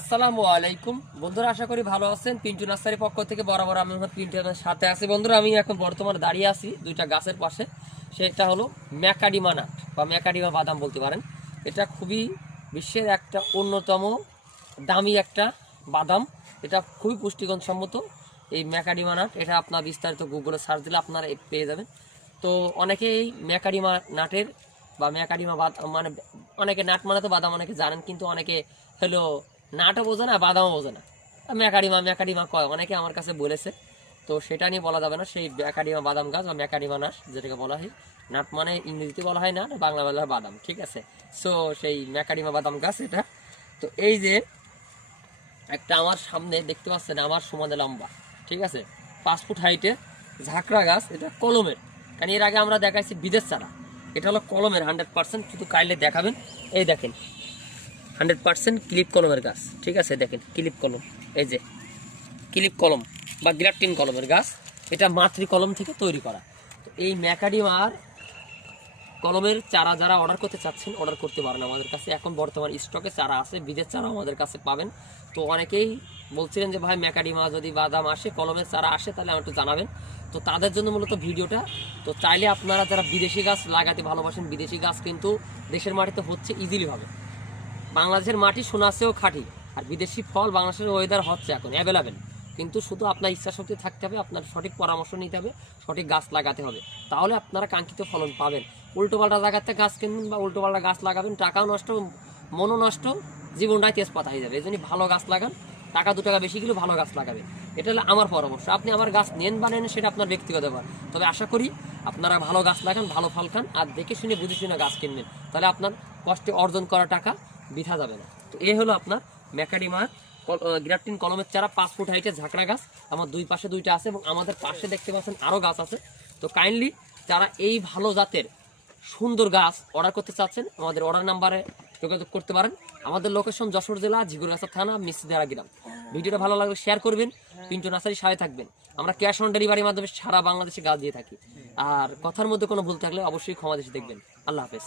আসসালামু আলাইকুম বন্ধুরা, আশা করি ভালো আছেন। পিন্টু নার্সারির পক্ষ থেকে বরাবর আমি পিন্টু আপনার সাথে আছি। বন্ধুরা, আমি এখন বর্তমানে দাঁড়িয়ে আছি দুইটা গাছের পাশে। সেটা হলো ম্যাকাডিমা নাট বা ম্যাকাডিমা বাদাম বলতে পারেন। এটা খুবই বিশ্বের একটা অন্যতম দামি একটা বাদাম। এটা খুবই পুষ্টিগুণসম্মত এই ম্যাকাডিমা নাট। এটা আপনার বিস্তারিত গুগলে সার্চ দিলে আপনারা পেয়ে যাবেন। তো অনেকেই ম্যাকাডিমা নাটের বা ম্যাকাডিমা বাদাম মানে অনেকে নাট মানে তো বাদাম অনেকে জানেন, কিন্তু অনেকে হলো নাটও বোঝে না, বাদামও বোঝে না। ম্যাকাডিমা ম্যাকাডিমা কয় অনেকে আমার কাছে বলেছে। তো সেটা নিয়ে বলা যাবে না। সেই ম্যাকাডিমা বাদাম গাছ বা ম্যাকাডিমা নাট যেটাকে বলা হয়, নাট মানে ইংরেজিতে বলা হয় নাট, বাংলা বলা হয় বাদাম, ঠিক আছে। সো সেই ম্যাকাডিমা বাদাম গাছ এটা। তো এই যে একটা আমার সামনে দেখতে পাচ্ছেন আমার সমানে লম্বা, ঠিক আছে, 5 ফুট হাইটে ঝাঁকড়া গাছ। এটা কলমের, কারণ এর আগে আমরা দেখাইছি বিদেশ চারা। এটা হলো কলমের 100%। শুধু কাইলে দেখাবেন, এই দেখেন 100% ক্লিপ কলমের গাছ, ঠিক আছে। দেখেন ক্লিপ কলম, এই যে ক্লিপ কলম বা গ্রাফটিন কলমের গাছ। এটা মাতৃ কলম থেকে তৈরি করা। তো এই ম্যাকাডিমার কলমের চারা যারা অর্ডার করতে চাচ্ছেন অর্ডার করতে পারেন আমাদের কাছে। এখন বর্তমান স্টকে চারা আছে, বিদেশ চারা আমাদের কাছে পাবেন। তো অনেকেই বলছিলেন যে ভাই ম্যাকাডিমা যদি বাদাম আসে, কলমের চারা আসে, তাহলে আমার একটু জানাবেন। তো তাদের জন্য মূলত ভিডিওটা। তো চাইলে আপনারা যারা বিদেশি গাছ লাগাতে ভালোবাসেন, বিদেশি গাছ কিন্তু দেশের মাটিতে হচ্ছে ইজিলি হবে। বাংলাদেশের মাটি সোনাচেও খাঁটি, আর বিদেশি ফল বাংলাদেশের ওয়েদার হচ্ছে এখন অ্যাভেলেবেল। কিন্তু শুধু আপনার ইচ্ছা শক্তি থাকতে হবে, আপনার সঠিক পরামর্শ নিতে হবে, সঠিক গাছ লাগাতে হবে, তাহলে আপনারা কাঙ্ক্ষিত ফলন পাবেন। উল্টোপাল্টা জায়গাতে গাছ কিনবেন বা উল্টোপাল্টা গাছ লাগাবেন, টাকাও নষ্ট, মনও নষ্ট, জীবনটাই তেজপাতা হয়ে যাবে। এই জন্য ভালো গাছ লাগান, টাকা 2 টাকা বেশি গেলেও ভালো গাছ লাগাবেন। এটা হলো আমার পরামর্শ। আপনি আমার গাছ নেন বা নেন সেটা আপনার ব্যক্তিগত ব্যাপার। তবে আশা করি আপনারা ভালো গাছ লাগান, ভালো ফল খান, আর দেখে শুনে বুঝে শুনে গাছ কিনবেন, তাহলে আপনার কষ্টে অর্জন করা টাকা বৃথা যাবে না। তো এই হলো আপনার ম্যাকাডিমার গ্রাফটিন কলমের চারা, 5 ফুট হাইটে ঝাঁকড়া গাছ। আমার দুই পাশে দুইটা আছে এবং আমাদের পাশে দেখতে পাচ্ছেন আরও গাছ আছে। তো কাইন্ডলি যারা এই ভালো জাতের সুন্দর গাছ অর্ডার করতে চাচ্ছেন আমাদের অর্ডার নাম্বারে যোগাযোগ করতে পারেন। আমাদের লোকেশন যশোর জেলা ঝিগুরগাছা থানা মিস্ত্রিদারা গ্রাম। ভিডিওটা ভালো লাগলে শেয়ার করবেন, পিন্টু নার্সারির সাথে থাকবেন। আমরা ক্যাশ অন ডেলিভারির মাধ্যমে সারা বাংলাদেশে গাছ দিয়ে থাকি। আর কথার মধ্যে কোনো ভুল থাকলে অবশ্যই ক্ষমা দৃষ্টি দেখবেন। আল্লাহ হাফেজ।